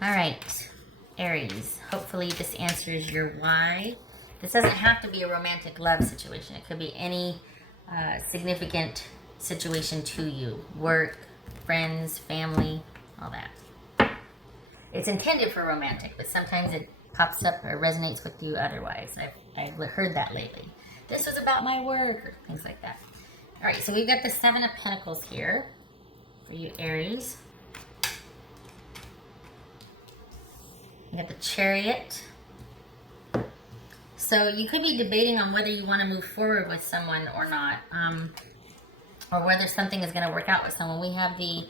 All right, Aries. Hopefully this answers your why. This doesn't have to be a romantic love situation. It could be any significant situation to you. Work, friends, family, all that. It's intended for romantic, but sometimes it pops up or resonates with you otherwise. I've heard that lately. This was about my work, or things like that. All right, so we've got the Seven of Pentacles here for you, Aries. We got the Chariot. So you could be debating on whether you want to move forward with someone or not, or whether something is going to work out with someone. We have the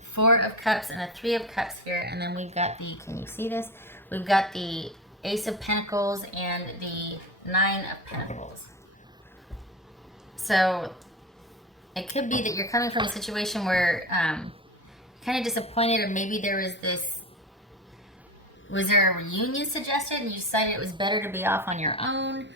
Four of Cups and the Three of Cups here, and then we've got the, can you see this? We've got the Ace of Pentacles and the Nine of Pentacles. So it could be that you're coming from a situation where you're kind of disappointed, or maybe there was this, was there a reunion suggested and you decided it was better to be off on your own?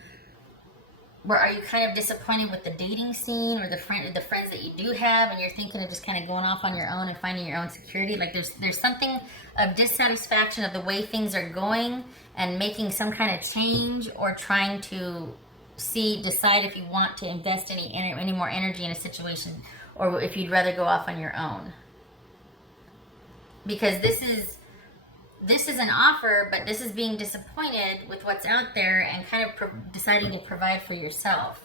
Or are you kind of disappointed with the dating scene or the friends that you do have, and you're thinking of just kind of going off on your own and finding your own security? Like there's something of dissatisfaction of the way things are going and making some kind of change, or trying to decide if you want to invest any more energy in a situation, or if you'd rather go off on your own. Because this is an offer, but this is being disappointed with what's out there and kind of deciding to provide for yourself.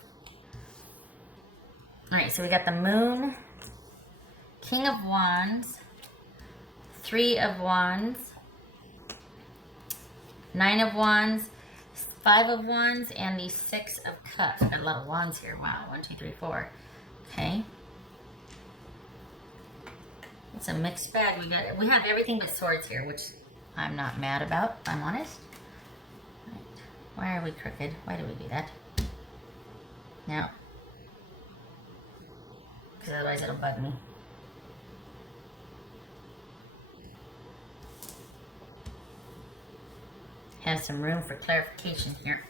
All right, so we got the Moon, King of Wands, Three of Wands, Nine of Wands, Five of Wands, and the Six of Cups. Got a lot of wands here. Wow, 1, 2, 3, 4. Okay. It's a mixed bag. We have everything but swords here, which I'm not mad about, if I'm honest. Right. Why are we crooked? Why do we do that? No. Because otherwise it'll bug me. Have some room for clarification here.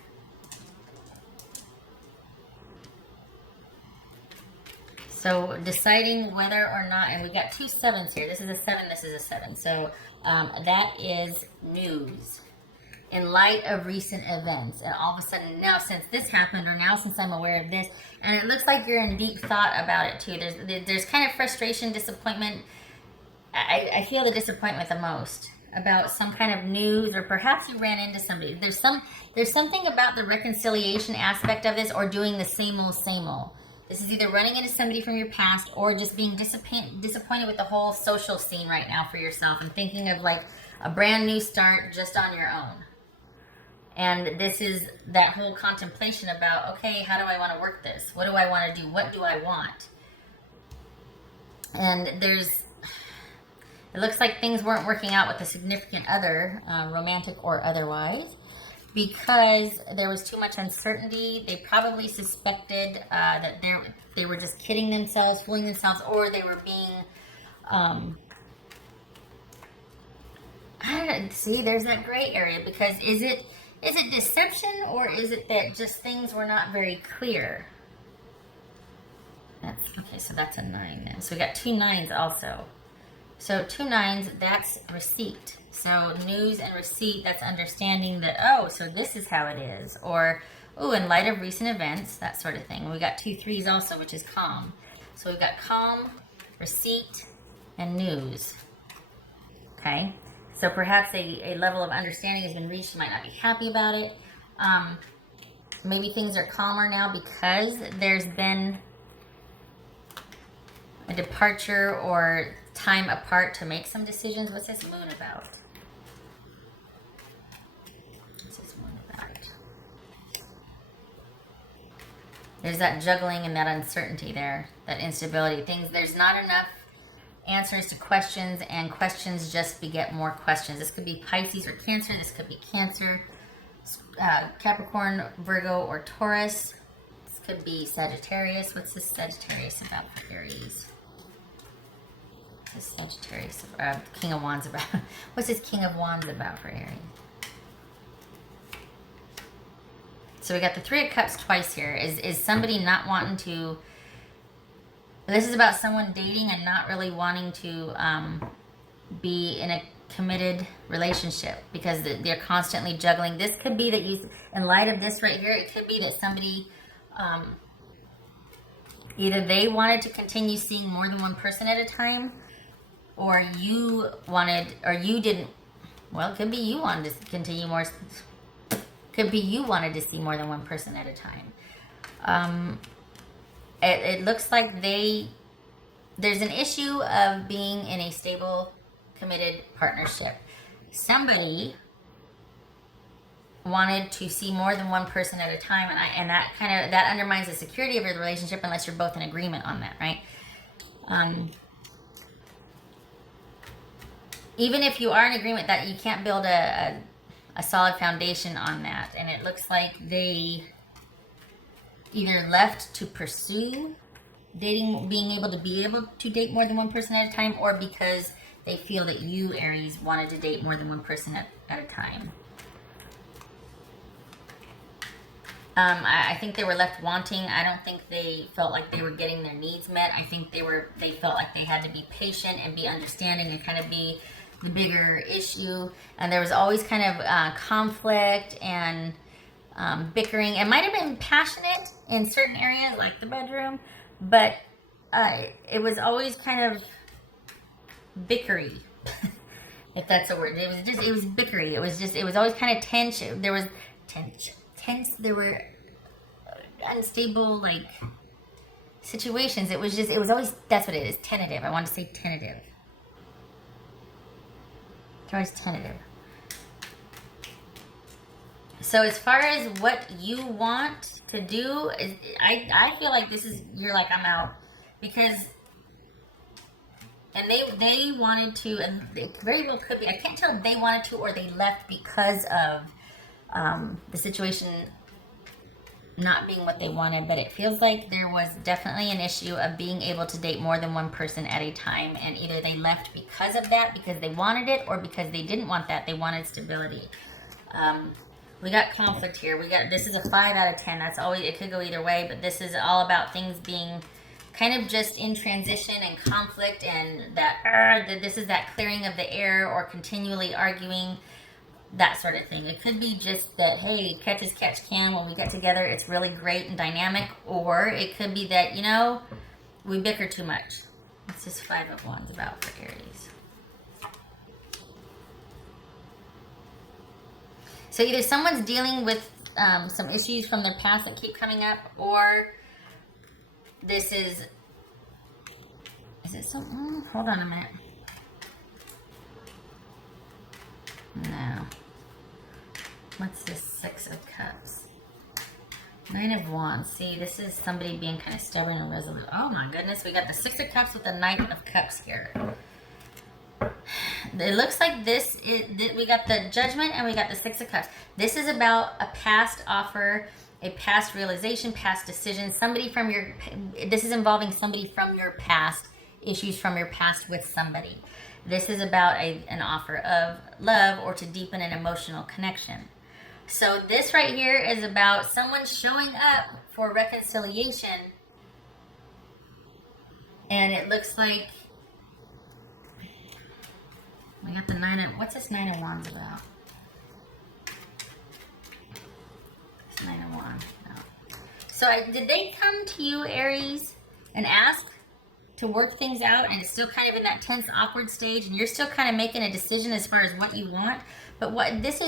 So deciding whether or not, and we got 2 sevens here. This is a 7, this is a 7. So that is news. In light of recent events, and all of a sudden now since this happened, or now since I'm aware of this, and it looks like you're in deep thought about it too. There's kind of frustration, disappointment. I feel the disappointment the most about some kind of news, or perhaps you ran into somebody. There's something about the reconciliation aspect of this, or doing the same old, same old. This is either running into somebody from your past, or just being disappointed with the whole social scene right now for yourself, and thinking of like a brand new start just on your own. And this is that whole contemplation about, okay, how do I want to work this? What do I want to do? What do I want? And it looks like things weren't working out with a significant other, romantic or otherwise, because there was too much uncertainty. They probably suspected that they were just kidding themselves, fooling themselves, or they were being, I don't know, see, there's that gray area, because is it deception, or is it that just things were not very clear? Okay, so that's a 9 then. So we got 2 9s also. So 2 9s, that's receipt. So news and receipt, that's understanding that, oh, so this is how it is. Or, oh, in light of recent events, that sort of thing. We got 2 3s also, which is calm. So we've got calm, receipt, and news. Okay? So perhaps a level of understanding has been reached. You might not be happy about it. Maybe things are calmer now because there's been a departure or time apart to make some decisions. What's this moon about? What's this moon about? There's that juggling and that uncertainty there, that instability. There's not enough answers to questions, and questions just beget more questions. This could be Pisces or Cancer. This could be Cancer, Capricorn, Virgo, or Taurus. This could be Sagittarius. What's this Sagittarius about for Aries? This Sagittarius, King of Wands about. What's this King of Wands about for Aries? So we got the 3 of Cups twice here. Is somebody not wanting to... This is about someone dating and not really wanting to be in a committed relationship because they're constantly juggling. This could be that you, in light of this right here, it could be that somebody, either they wanted to continue seeing more than one person at a time, or you wanted, or you didn't. Well, it could be you wanted to continue more. Could be you wanted to see more than one person at a time. It looks like there's an issue of being in a stable, committed partnership. Somebody wanted to see more than one person at a time, and that undermines the security of your relationship unless you're both in agreement on that, right? Even if you are in agreement, that you can't build a solid foundation on that, and it looks like they either left to pursue dating, being able to date more than one person at a time, or because they feel that you, Aries, wanted to date more than one person at a time. I think they were left wanting. I don't think they felt like they were getting their needs met. I think they felt like they had to be patient and be understanding and kind of be the bigger issue. And there was always kind of conflict and bickering. It might have been passionate in certain areas, like the bedroom, but it was always kind of bickery, if that's a word. It was bickery. It was always kind of tense. There was tense. There were unstable, like, situations. It was always, that's what it is, tentative. I want to say tentative. It's always tentative. So as far as what you want to do, I feel like this is, you're like, I'm out. Because, and they wanted to, and it very well could be, I can't tell if they wanted to or they left because of the situation not being what they wanted, but it feels like there was definitely an issue of being able to date more than one person at a time, and either they left because of that, because they wanted it, or because they didn't want that, they wanted stability. We got conflict here. This is a 5 out of 10. That's always, it could go either way, but this is all about things being kind of just in transition and conflict, and that this is that clearing of the air, or continually arguing, that sort of thing. It could be just that, hey, catch as catch can. When we get together, it's really great and dynamic. Or it could be that, we bicker too much. It's just 5 of Wands about for Aries. So either someone's dealing with some issues from their past that keep coming up, or this is it something? Hold on a minute. No. What's this 6 of Cups? 9 of Wands. See, this is somebody being kind of stubborn and resolute. Oh my goodness, we got the 6 of Cups with the 9 of Cups here. It looks like we got the Judgment and we got the 6 of Cups. This is about a past offer, a past realization, past decision. This is involving somebody from your past, issues from your past with somebody. This is about an offer of love or to deepen an emotional connection. So this right here is about someone showing up for reconciliation. And it looks like we got the what's this 9 of Wands about? It's 9 of Wands. No. So did they come to you, Aries, and ask to work things out, and it's still kind of in that tense, awkward stage, and you're still kind of making a decision as far as what you want, but this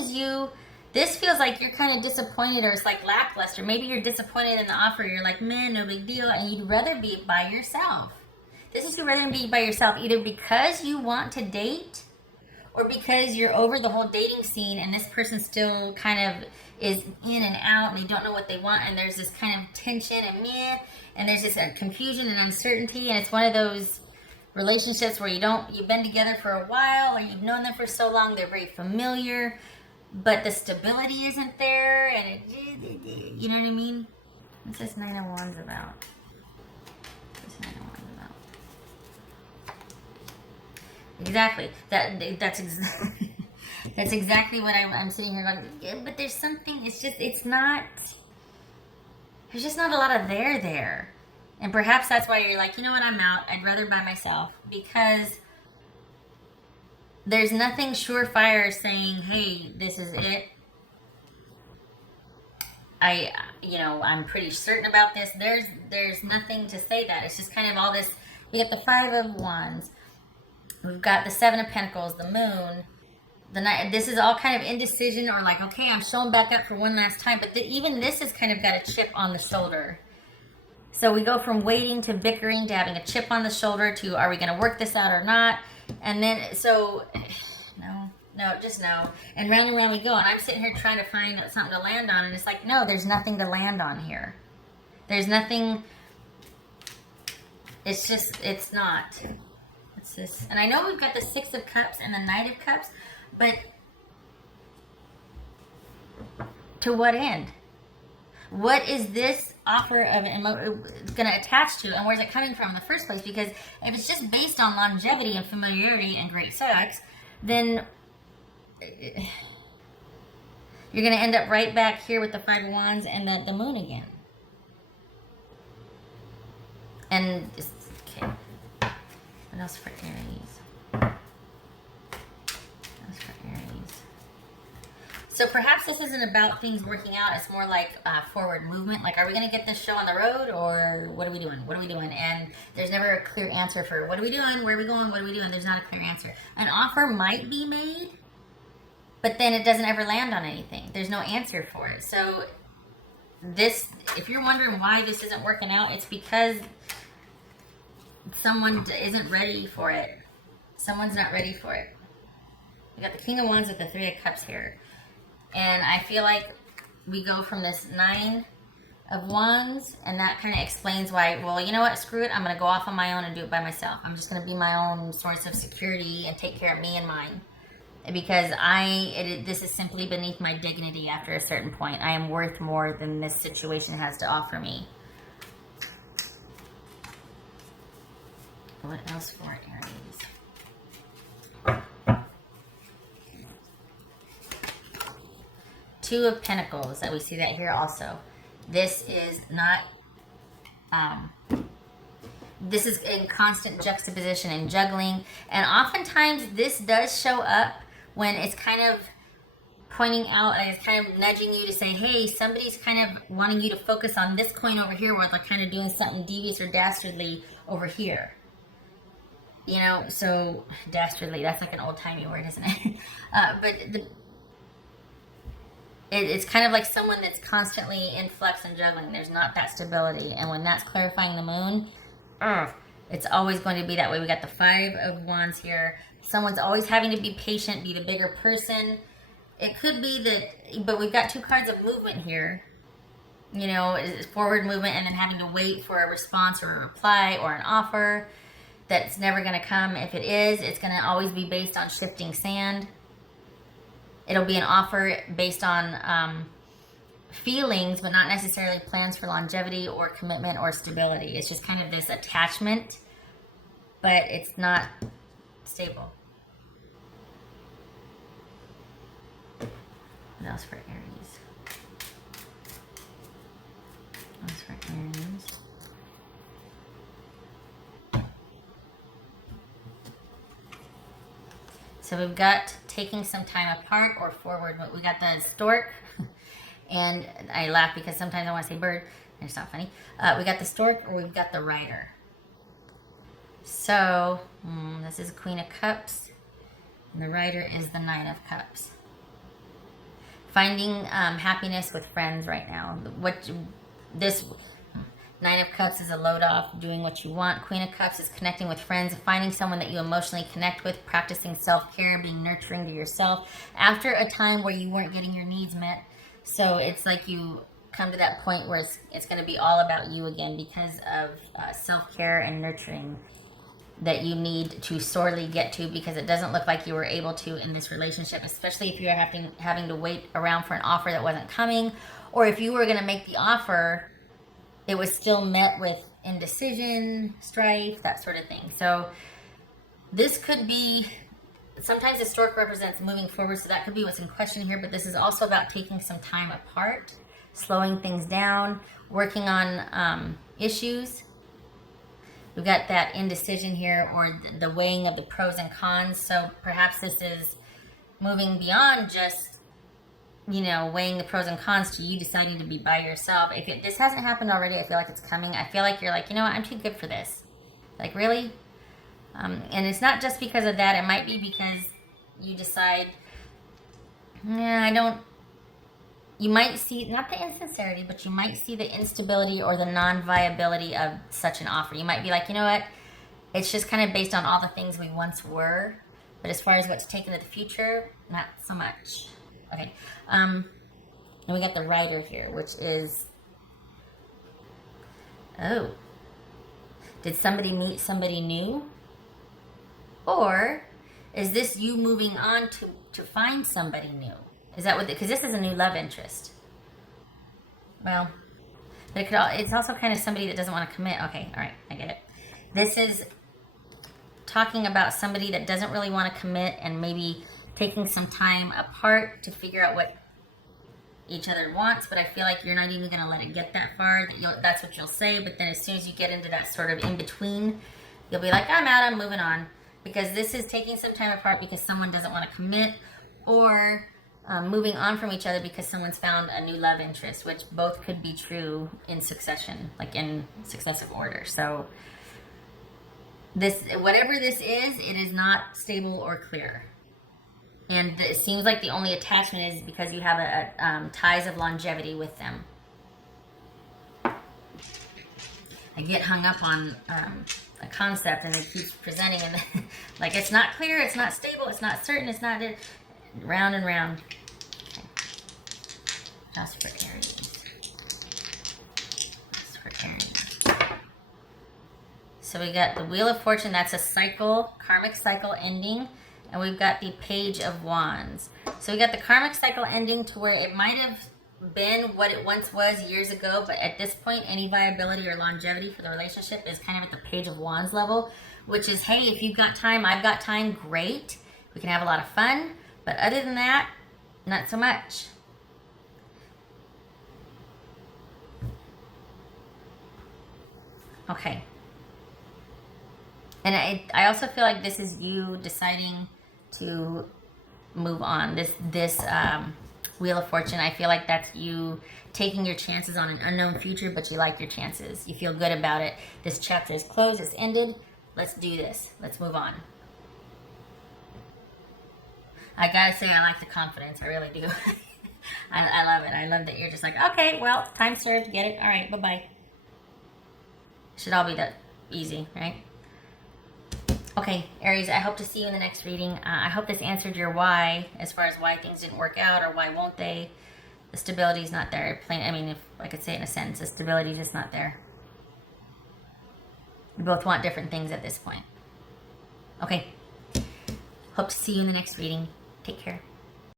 feels like you're kind of disappointed, or it's like lackluster. Maybe you're disappointed in the offer, you're like, man, no big deal, and you'd rather be by yourself. This is, you'd rather be by yourself, either because you want to date, or because you're over the whole dating scene, and this person still kind of is in and out, and they don't know what they want, and there's this kind of tension and meh, and there's just a confusion and uncertainty, and it's one of those relationships where you've been together for a while, or you've known them for so long, they're very familiar, but the stability isn't there, and you know what I mean? What's this 9 of Wands about? What's this 9 of Wands about? Exactly. That's exactly what I'm sitting here going, yeah, but there's something, there's just not a lot of there. And perhaps that's why you're like, you know what, I'm out. I'd rather by myself, because there's nothing surefire saying, hey, this is it. I'm pretty certain about this. There's nothing to say that. It's just kind of all this. We got the Five of Wands. We've got the Seven of Pentacles, the Moon, the Night. This is all kind of indecision, or like, okay, I'm showing back up for one last time. But even this has kind of got a chip on the shoulder. So we go from waiting to bickering to having a chip on the shoulder to, are we going to work this out or not? And then, so, no, just no. And round we go. And I'm sitting here trying to find something to land on. And it's like, no, there's nothing to land on here. There's nothing. It's just, it's not. It's this. And I know we've got the Six of Cups and the Knight of Cups. But to what end? What is this offer of going to attach to, and where's it coming from in the first place? Because if it's just based on longevity and familiarity and great sex, then you're going to end up right back here with the Five of Wands and the Moon again. And, okay, what else for Aries? So perhaps this isn't about things working out. It's more like forward movement. Like, are we going to get this show on the road, or what are we doing? What are we doing? And there's never a clear answer for what are we doing? Where are we going? What are we doing? There's not a clear answer. An offer might be made, but then it doesn't ever land on anything. There's no answer for it. So this, if you're wondering why this isn't working out, it's because someone isn't ready for it. Someone's not ready for it. We got the King of Wands with the Three of Cups here. And I feel like we go from this Nine of Wands, and that kind of explains why, well, you know what, screw it, I'm going to go off on my own and do it by myself. I'm just going to be my own source of security and take care of me and mine. Because this is simply beneath my dignity after a certain point. I am worth more than this situation has to offer me. What else for Aries? Two of Pentacles, that we see that here also. This is not, this is in constant juxtaposition and juggling. And oftentimes this does show up when it's kind of pointing out and it's kind of nudging you to say, hey, somebody's kind of wanting you to focus on this coin over here while they're kind of doing something devious or dastardly over here. You know, so dastardly, that's like an old-timey word, isn't it? It's kind of like someone that's constantly in flux and juggling. There's not that stability. And when that's clarifying the Moon, it's always going to be that way. We got the Five of Wands here. Someone's always having to be patient, be the bigger person. It could be that, but we've got two cards of movement here. You know, forward movement and then having to wait for a response or a reply or an offer that's never going to come. If it is, it's going to always be based on shifting sand. It'll be an offer based on feelings, but not necessarily plans for longevity or commitment or stability. It's just kind of this attachment, but it's not stable. What else for Aries? What else for Aries? So we've got taking some time apart or forward. We got the stork, and I laugh because sometimes I want to say bird, and it's not funny. We got the stork or we've got the rider. So this is Queen of Cups, and the rider is the Knight of Cups. Finding happiness with friends right now. This Nine of Cups is a load off, doing what you want. Queen of Cups is connecting with friends, finding someone that you emotionally connect with, practicing self-care, being nurturing to yourself after a time where you weren't getting your needs met. So it's like you come to that point where it's going to be all about you again because of self-care and nurturing that you need to sorely get to, because it doesn't look like you were able to in this relationship, especially if you're having to wait around for an offer that wasn't coming, or if you were going to make the offer, it was still met with indecision, strife, that sort of thing. So this could be, sometimes the stork represents moving forward, so that could be what's in question here, but this is also about taking some time apart, slowing things down, working on issues. We've got that indecision here, or the weighing of the pros and cons. So perhaps this is moving beyond just, you know, weighing the pros and cons to you deciding to be by yourself. If this hasn't happened already, I feel like it's coming. I feel like you're like, you know what, I'm too good for this. Like, really? And it's not just because of that. It might be because you decide, yeah, I don't. You might see, not the insincerity, but you might see the instability or the non-viability of such an offer. You might be like, you know what, it's just kind of based on all the things we once were. But as far as what's taken to the future, not so much. Okay. And we got the Rider here, which is, oh, did somebody meet somebody new? Or is this you moving on to find somebody new? Is that what? Because this is a new love interest. Well, but it's also kind of somebody that doesn't want to commit. Okay, all right, I get it. This is talking about somebody that doesn't really want to commit and maybe taking some time apart to figure out what each other wants. But I feel like you're not even going to let it get that far. That's what you'll say. But then as soon as you get into that sort of in between, you'll be like, I'm out. I'm moving on. Because this is taking some time apart because someone doesn't want to commit, or moving on from each other because someone's found a new love interest, which both could be true in succession, like in successive order. So this, whatever this is, it is not stable or clear. And it seems like the only attachment is because you have a ties of longevity with them. I get hung up on a concept and it keeps presenting and like it's not clear, it's not stable, it's not certain, it's not round and round. Okay. Just for Aries. Just for Aries. So we got the Wheel of Fortune, that's a cycle, karmic cycle ending, and we've got the Page of Wands. So we got the karmic cycle ending to where it might have been what it once was years ago, but at this point any viability or longevity for the relationship is kind of at the Page of Wands level, which is, hey, if you've got time, I've got time, great, we can have a lot of fun, but other than that, not so much. Okay. And I also feel like this is you deciding to move on. This Wheel of Fortune, I feel like that's you taking your chances on an unknown future, but you like your chances. You feel good about it. This chapter is closed, it's ended. Let's do this. Let's move on. I gotta say, I like the confidence. I really do. I love it. I love that you're just like, okay, well, time served. Get it? All right, bye-bye. Should all be that easy, right? Okay, Aries, I hope to see you in the next reading. I hope this answered your why, as far as why things didn't work out or why won't they. The stability is not there. I mean, if I could say it in a sentence, the stability is just not there. You both want different things at this point. Okay. Hope to see you in the next reading. Take care.